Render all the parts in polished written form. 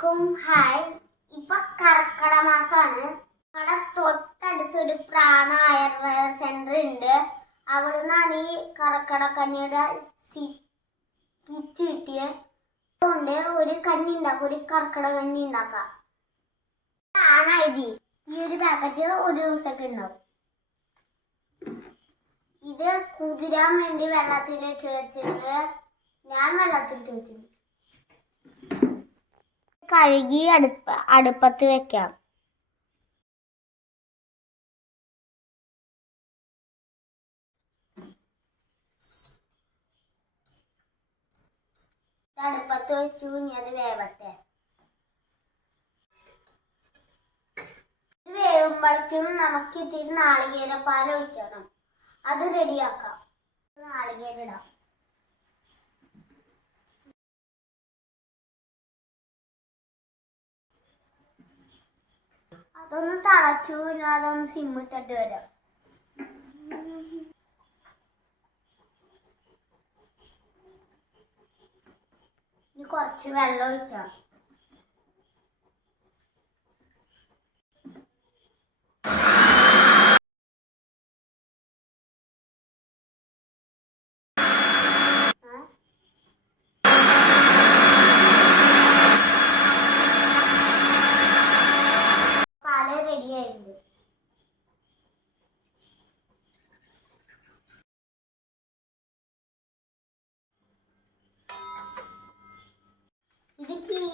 എല്ലാവർക്കും ഹായ്. ഇപ്പൊ കർക്കിടക മാസമാണ്. അവിടെ തൊട്ടടുത്തൊരു പ്രാണ ആയുർവേദ സെന്റർ ഉണ്ട്. അവിടുന്നാണ് ഈ കർക്കിടകന്നിയുടെ കിറ്റ് കിട്ടിയത്. അതുകൊണ്ട് ഒരു കഞ്ഞി ഉണ്ടാക്കാം, ഒരു കർക്കിടക കഞ്ഞി ഉണ്ടാക്കാം. ഈ ഒരു പാക്കറ്റ് ഒരു ദിവസമൊക്കെ ഉണ്ടാവും. ഇത് കുതിരാൻ വേണ്ടി വെള്ളത്തിലിട്ട് വെച്ചിട്ട് ഞാൻ വെള്ളത്തിലിട്ട് വെച്ചിട്ടുണ്ട്. കഴുകി അടുപ്പത്ത് വെക്കാം. അടുപ്പത്ത് വെച്ചു, ഇനി അത് വേവട്ടെ. ഇത് വേവുമ്പോഴേക്കും നമുക്ക് ഇത്തിരി നാളികേരപ്പാൽ ഒഴിക്കണം. അത് റെഡിയാക്കാം. നാളികേരം ഇടാം. അതൊന്ന് തിളച്ചു, അതൊന്ന് സിമ്മിട്ടിട്ട് വരാം. ഇനി കുറച്ച് വെള്ളം ഒഴിക്കാം. റെഡിയായിട്ടുണ്ട്.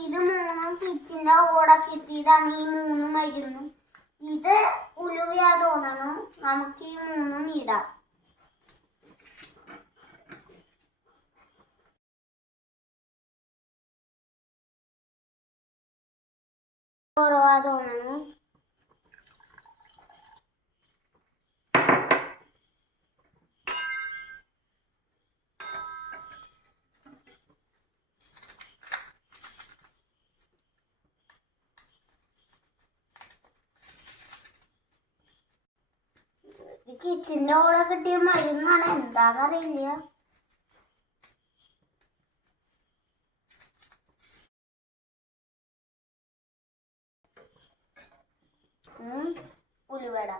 ഇത് മൂന്നും കിച്ചിന്റെ കൂടെ കിട്ടിയതാണ്. ഈ മൂന്നും മരുന്നും ഇത് ഉലുവയാ തോന്നണു. നമുക്ക് ഈ മൂന്നും ഇടാം. കുറവാ തോന്നണു. കിച്ചിന്റെ കൂടെ കിട്ടിയ മരുന്നാണ്, എന്താന്നറിയില്ല. ഉലുവട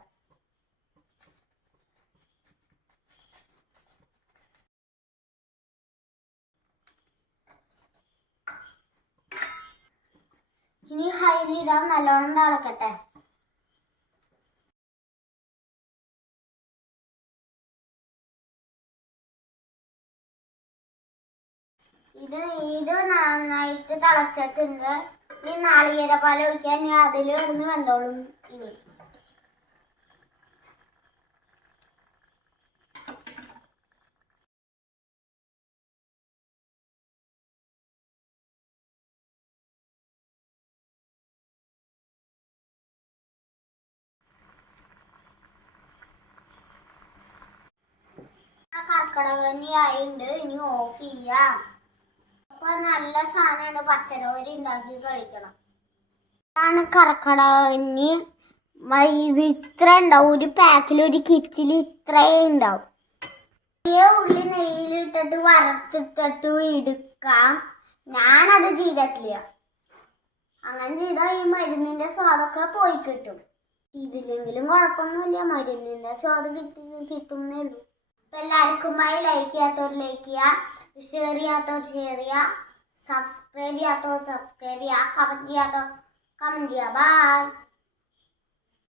ഇനി ഹൈലിടാം. നല്ലോണം തിളക്കട്ടെ. ഇത് നന്നായിട്ട് തിളച്ചിട്ടുണ്ട്. ഈ നാളികേരപ്പാൽ ഒഴിക്കാൻ ഇനി അതിൽ കിടന്ന് വെന്തോളും. ഇനി കർക്കിടകന്നി ആയിട്ടുണ്ട്. ഇനി ഓഫ് ചെയ്യാം. അപ്പൊ നല്ല സാധനമാണ്. പച്ചരോരി ഉണ്ടാക്കി കഴിക്കണം. ഇതാണ് കർക്കിടകന്നി. ഇത് ഇത്ര ഉണ്ടാവും. ഒരു പാക്കിൽ, ഒരു കിറ്റിൽ ഇത്രയും ഉണ്ടാവും. ഉള്ളി നെയ്യിലിട്ടിട്ട് വറുത്തിട്ടിട്ട് എടുക്കാം. ഞാനത് ചെയ്തിട്ടില്ല. അങ്ങനെ ചെയ്താൽ ഈ മരുന്നിന്റെ സ്വാദൊക്കെ പോയി കിട്ടും. ഇതില്ലെങ്കിലും കുഴപ്പമൊന്നുമില്ല. മരുന്നിന്റെ സ്വാദ് കിട്ടുന്നേ ഉള്ളൂ. അപ്പൊ എല്ലാവർക്കുമായി ലൈക്ക് ചെയ്യാത്തവർ ലൈക്ക് ചെയ്യുക, ഷെയർ ചെയ്യാത്തവർ ഷെയർ ചെയ്യുക, സബ്സ്ക്രൈബ് ചെയ്യാത്തവർ സബ്സ്ക്രൈബ് ചെയ്യുക, കമന്റ് ചെയ്യാത്തവർ കമന്റ് ചെയ്യുക. ബൈ.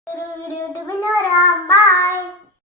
ഒരു വീഡിയോ ഇട്ട് പിന്നെ വരാം. ബൈ.